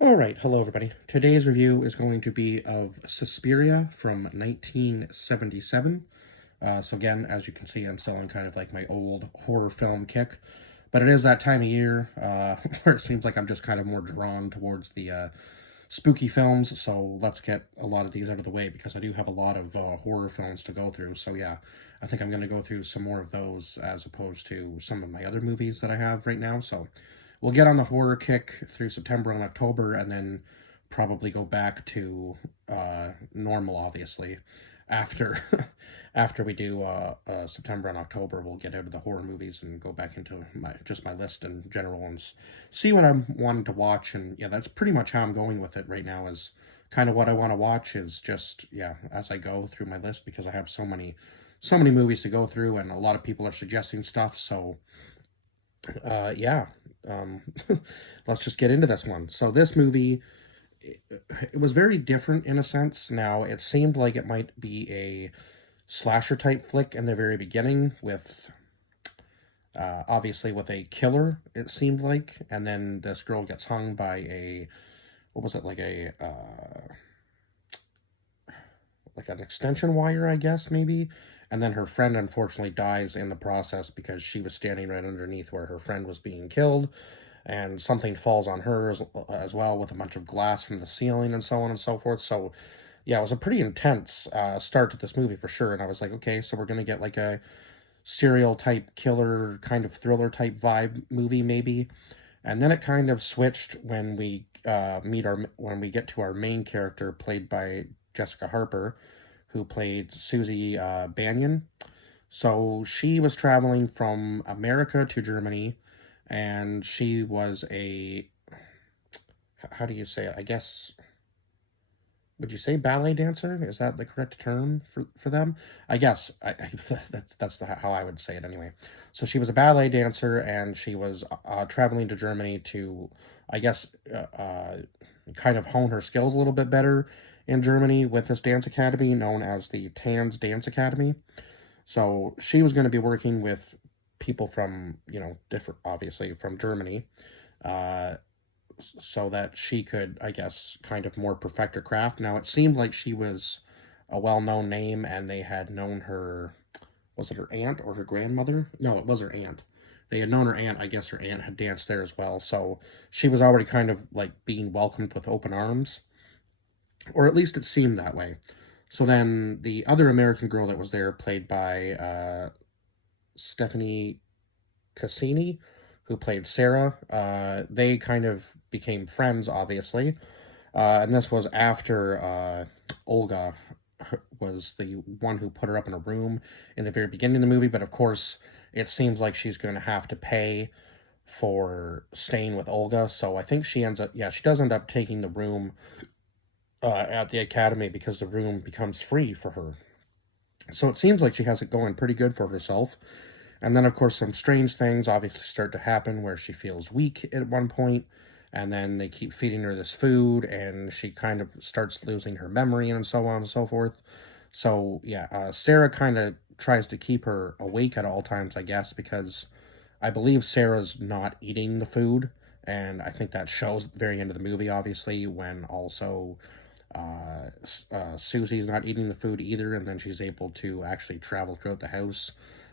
Alright, hello everybody. Today's review is going to be of Suspiria from 1977. So again, as you can see, I'm still on kind of like my old horror film kick. But it is that time of year where it seems like I'm just kind of more drawn towards the spooky films. So let's get a lot of these out of the way because I do have a lot of horror films to go through. So yeah, I think I'm going to go through some more of those as opposed to some of my other movies that I have right now. So we'll get on the horror kick through September and October, and then probably go back to normal, obviously, after after we do September and October. We'll get out of the horror movies and go back into my list in general and see what I'm wanting to watch. And yeah, that's pretty much how I'm going with it right now. Is kind of what I want to watch is just yeah as I go through my list because I have so many movies to go through, and a lot of people are suggesting stuff. So yeah, um, let's just get into this one. So this movie, it, it was very different in a sense. Now, it seemed like it might be a slasher type flick in the very beginning with, obviously with a killer, it seemed like, and then this girl gets hung by what was it, like an extension wire, I guess, maybe. And then her friend unfortunately dies in the process because she was standing right underneath where her friend was being killed, and something falls on her as well with a bunch of glass from the ceiling and so on and so forth. So, yeah, it was a pretty intense start to this movie for sure. And I was like, okay, so we're going to get like a serial type killer kind of thriller type vibe movie, maybe. And then it kind of switched when we when we get to our main character, played by Jessica Harper, who played Susie Banyan. So she was traveling from America to Germany, and she was how do you say it? I guess, would you say ballet dancer? Is that the correct term for them? I guess how I would say it anyway. So she was a ballet dancer, and she was traveling to Germany to, I guess, kind of hone her skills a little bit better in Germany with this dance academy known as the Tanz Dance Academy. So she was going to be working with people from, different, obviously from Germany, uh, so that she could, I guess, kind of more perfect her craft. Now, it seemed like she was a well known name and they had known her. Was it her aunt or her grandmother? No, it was her aunt. They had known her aunt. I guess her aunt had danced there as well. So she was already kind of like being welcomed with open arms, or at least it seemed that way. So then the other American girl that was there, played by Stephanie Cassini, who played Sarah. They kind of became friends, obviously, and this was after Olga was the one who put her up in a room in the very beginning of the movie. But of course, it seems like she's going to have to pay for staying with Olga. So I think she does end up taking the room at the academy because the room becomes free for her. So it seems like she has it going pretty good for herself. And then, of course, some strange things obviously start to happen where she feels weak at one point, and then they keep feeding her this food, and she kind of starts losing her memory and so on and so forth. So, yeah, Sarah kind of tries to keep her awake at all times, I guess, because I believe Sarah's not eating the food, and I think that shows at the very end of the movie, obviously, when also Susie's not eating the food either, and then she's able to actually travel throughout the house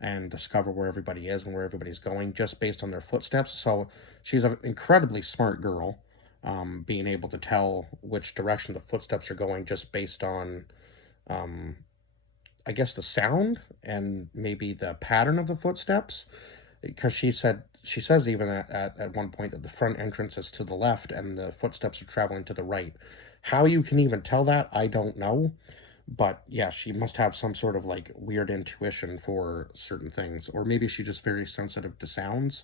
and discover where everybody is and where everybody's going just based on their footsteps. So she's an incredibly smart girl, being able to tell which direction the footsteps are going just based on, um, I guess, the sound and maybe the pattern of the footsteps. Because she says even at one point that the front entrance is to the left and the footsteps are traveling to the right. How you can even tell that, I don't know. But yeah, she must have some sort of like weird intuition for certain things, or maybe she's just very sensitive to sounds.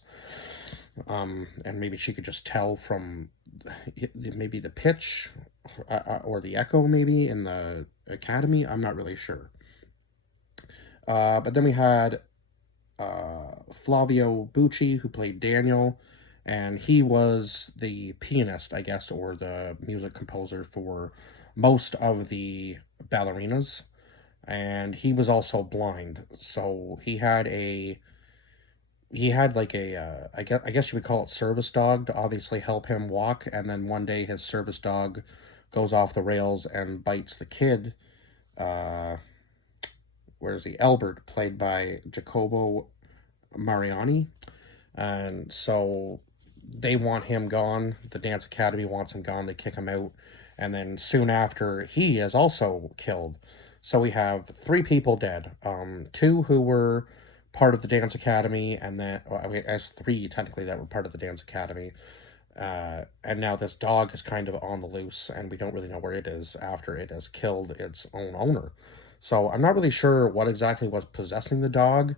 And maybe she could just tell from maybe the pitch or the echo, maybe in the academy. I'm not really sure. But then we had Flavio Bucci, who played Daniel, and he was the pianist, I guess, or the music composer for most of the ballerinas, and he was also blind. So he had he had like a, I guess you would call it service dog to obviously help him walk, and then one day his service dog goes off the rails and bites the kid. Uh, where is he? Albert, played by Jacobo Mariani. And so they want him gone. The Dance Academy wants him gone. They kick him out. And then soon after, he is also killed. So we have three people dead. Two who were part of the Dance Academy, and then, well, I mean, as three technically that were part of the Dance Academy. And now this dog is kind of on the loose, and we don't really know where it is after it has killed its own owner. So I'm not really sure what exactly was possessing the dog,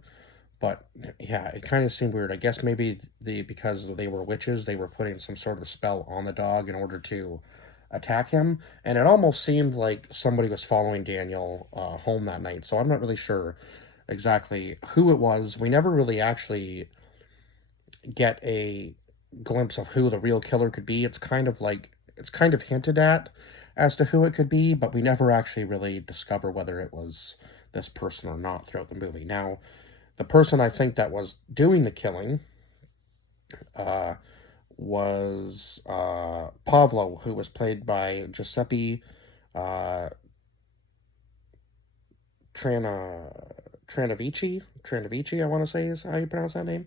but yeah, it kind of seemed weird. I guess maybe because they were witches, they were putting some sort of spell on the dog in order to attack him, and it almost seemed like somebody was following Daniel home that night. So I'm not really sure exactly who it was. We never really actually get a glimpse of who the real killer could be. It's kind of hinted at as to who it could be, but we never actually really discover whether it was this person or not throughout the movie. Now, the person I think that was doing the killing uh, was Pablo, who was played by Giuseppe uh, Trana, Tranavici, I want to say is how you pronounce that name.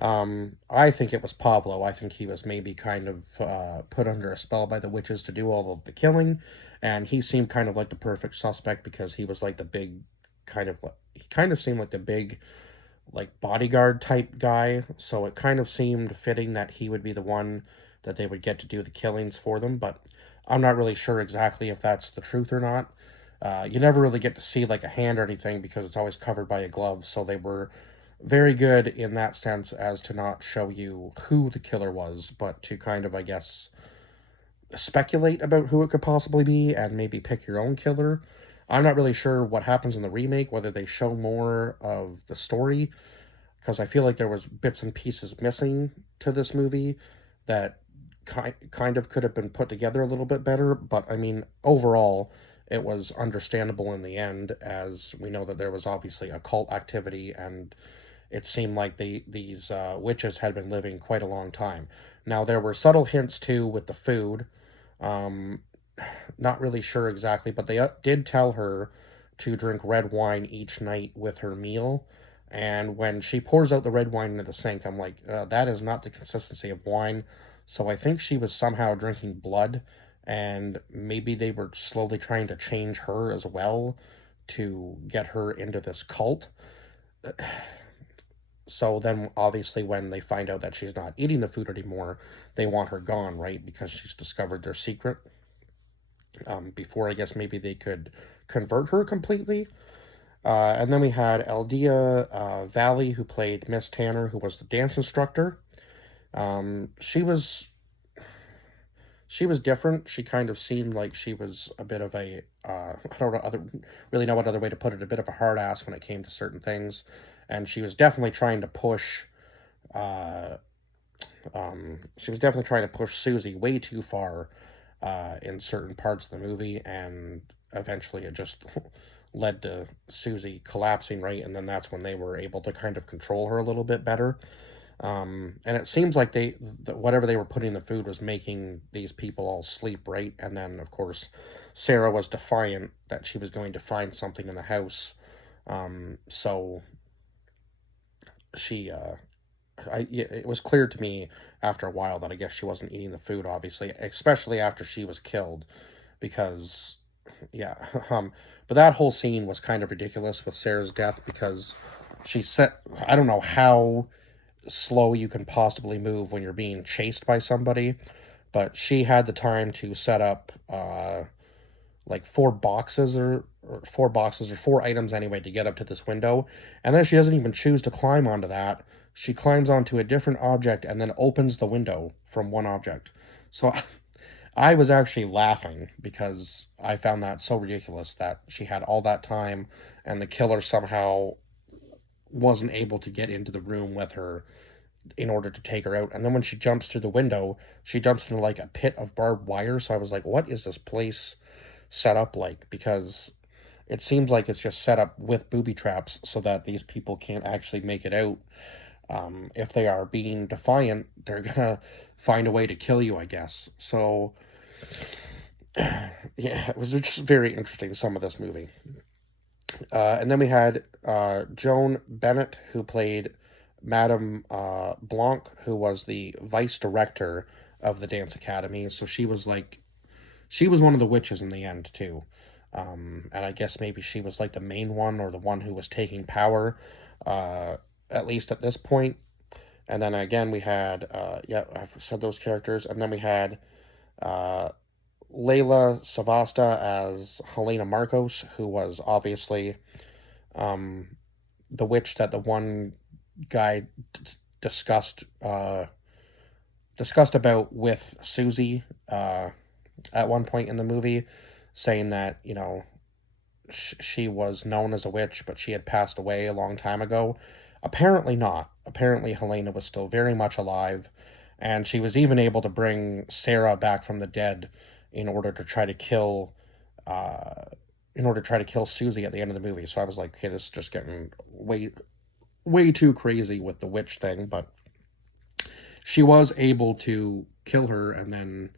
I think it was Pablo. I think he was maybe kind of put under a spell by the witches to do all of the killing, and he seemed kind of like the perfect suspect because he was like the big he kind of seemed like the big like bodyguard type guy, so it kind of seemed fitting that he would be the one that they would get to do the killings for them, but I'm not really sure exactly if that's the truth or not. You never really get to see like a hand or anything because it's always covered by a glove, so they were very good in that sense as to not show you who the killer was, but to kind of, I guess, speculate about who it could possibly be and maybe pick your own killer. I'm not really sure what happens in the remake, whether they show more of the story, because I feel like there was bits and pieces missing to this movie that kind of could have been put together a little bit better. But I mean, overall, it was understandable in the end, as we know that there was obviously occult activity, and it seemed like these witches had been living quite a long time. Now, there were subtle hints too with the food. Um, Not really sure exactly, but they did tell her to drink red wine each night with her meal. And when she pours out the red wine into the sink, I'm like, that is not the consistency of wine. So I think she was somehow drinking blood, and maybe they were slowly trying to change her as well to get her into this cult. So then, obviously, when they find out that she's not eating the food anymore, they want her gone, right? Because she's discovered their secret. Before I guess maybe they could convert her completely. And then we had Eldia Valley, who played Miss Tanner, who was the dance instructor. Um, she was she was different. She kind of seemed like she was a bit of a I don't know really know what other way to put it, a bit of a hard ass when it came to certain things, and she was definitely trying to push. Uh, she was definitely trying to push Susie way too far in certain parts of the movie, and eventually it just led to Susie collapsing, right? And then that's when they were able to kind of control her a little bit better. And it seems like whatever they were putting in the food was making these people all sleep, right? And then, of course, Sarah was defiant that she was going to find something in the house. So she, it was clear to me after a while that I guess she wasn't eating the food, obviously, especially after she was killed, because, yeah, but that whole scene was kind of ridiculous with Sarah's death because she said, I don't know how slow you can possibly move when you're being chased by somebody, but she had the time to set up like four boxes or four items anyway to get up to this window, and then she doesn't even choose to climb onto that. She climbs onto a different object and then opens the window from one object. So I was actually laughing because I found that so ridiculous that she had all that time and the killer somehow wasn't able to get into the room with her in order to take her out. And then when she jumps through the window, she jumps into like a pit of barbed wire. So I was like, what is this place set up like? Because it seems like it's just set up with booby traps so that these people can't actually make it out. If they are being defiant, they're gonna find a way to kill you, I guess. So, yeah, it was just very interesting, some of this movie. And then we had Joan Bennett, who played Madame Blanc, who was the vice director of the dance academy. So she was one of the witches in the end too. And I guess maybe she was like the main one, or the one who was taking power, uh, at least at this point. And then again, we had, yeah, I've said those characters. And then we had uh, Layla Savasta as Helena Marcos, who was obviously um, the witch that the one guy discussed discussed about with Susie at one point in the movie, saying that, you know, she was known as a witch, but she had passed away a long time ago. Apparently not. Apparently Helena was still very much alive, and she was even able to bring Sarah back from the dead in order to try to kill uh, Susie at the end of the movie. So I was like, okay, this is just getting way too crazy with the witch thing, but she was able to kill her, and then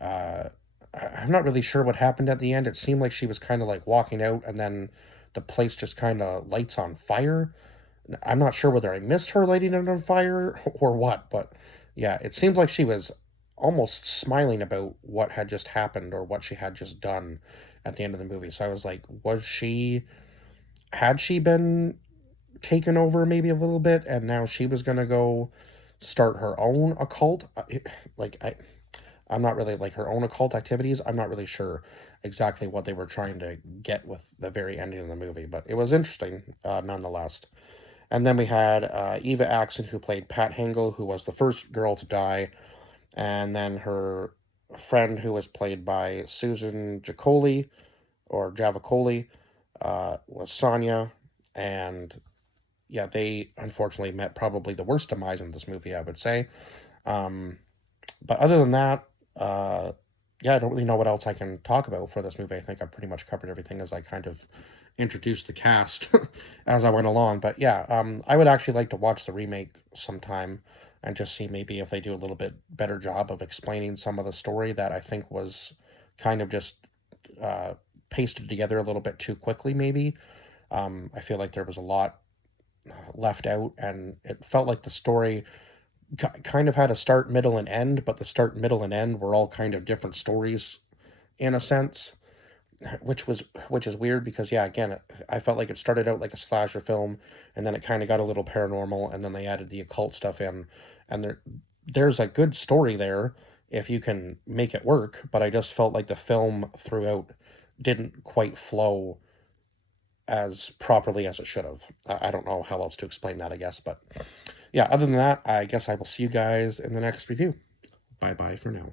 uh, I'm not really sure what happened at the end. It seemed like she was kind of like walking out, and then the place just kind of lights on fire. I'm not sure whether I missed her lighting it on fire or what, but yeah, it seems like she was almost smiling about what had just happened, or what she had just done at the end of the movie. So I was like, had she been taken over maybe a little bit, and now she was going to go start her own occult? Like, I'm not really, like, her own occult activities. I'm not really sure exactly what they were trying to get with the very ending of the movie, but it was interesting nonetheless. And then we had Eva Axon, who played Pat Hengel, who was the first girl to die, and then her friend, who was played by Susan Giacoli, or Javicoli, was Sonia. And yeah, they unfortunately met probably the worst demise in this movie, I would say. Um, but other than that, uh, yeah, I don't really know what else I can talk about for this movie. I think I've pretty much covered everything as I kind of introduced the cast as I went along. But yeah, I would actually like to watch the remake sometime and just see maybe if they do a little bit better job of explaining some of the story that I think was kind of just uh, pasted together a little bit too quickly, maybe. I feel like there was a lot left out, and it felt like the story kind of had a start, middle, and end, but the start, middle, and end were all kind of different stories in a sense, which is weird because, yeah, again, I felt like it started out like a slasher film, and then it kind of got a little paranormal, and then they added the occult stuff in, and there's a good story there if you can make it work, but I just felt like the film throughout didn't quite flow as properly as it should have. I don't know how else to explain that, I guess, but yeah, other than that, I guess I will see you guys in the next review. Bye bye for now.